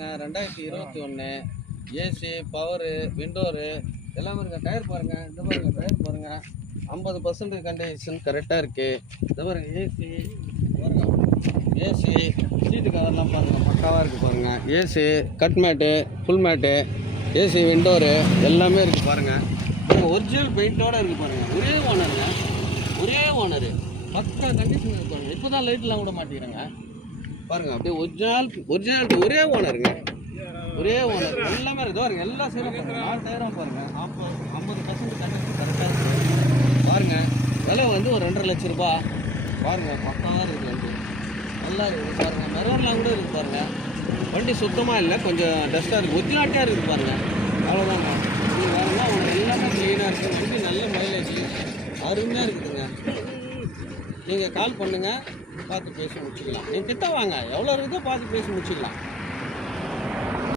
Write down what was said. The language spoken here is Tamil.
2021 ஏசி பவரு விண்டோரு எல்லாமே இருக்க. டயர் பாருங்கள், இந்த பாருங்கள் டயர் பாருங்கள், 50% கண்டிஷன் கரெக்டாக இருக்குது. இந்த பாருங்கள் ஏசி பாருங்கள், ஏசி சீட்டு கவர்லாம் பாருங்கள் பக்காவாக இருக்குது பாருங்கள். AC cut mat full mat AC window எல்லாமே இருக்குது பாருங்கள். ஒரிஜினல் பெயிண்டோடு இருக்குது பாருங்கள். ஒரே ஓனருங்க, ஒரே ஓனரு பக்கா கண்டிஷன் இருக்கு பாருங்கள். இப்போ தான் லைட்லாம் கூட மாட்டிக்கிறேங்க பாருங்கள். அப்படியே ஒரிஜினாலிட்டி ஒரே ஓனருங்க, ஒரே ஓனர் எல்லாமே இருக்குது பாருங்கள். எல்லா சைடும் பாருங்கள், 4 டயரும் பாருங்கள். 50% கண்டிஷன் கரெக்டாக இருக்குது பாருங்கள். விலை வந்து ஒரு 2.5 லட்ச ரூபா பாருங்கள். பக்காவாக இருக்குது வண்டி, நல்லா இருக்குது பாருங்கள். மிரர்லாம் கூட இருக்குது பாருங்கள். வண்டி சுத்தமாக இல்லை, கொஞ்சம் டஸ்ட்டாக இருக்குது, ஒரிஜினாலிட்டியாக இருக்குது பாருங்கள். அவ்வளோதாங்க. நீங்கள் வேணும்னா உங்களுக்கு எல்லாமே க்ளீனாக இருக்குது. வண்டி நல்ல மைலேஜ் அருமையாக இருக்குதுங்க. நீங்கள் கால் பண்ணுங்கள், பார்த்து பேசி முடிச்சுக்கலாம். நீங்கள் கிட்ட வாங்க, எவ்வளோ இருக்குதோ பார்த்து பேசி முடிச்சுக்கலாம்.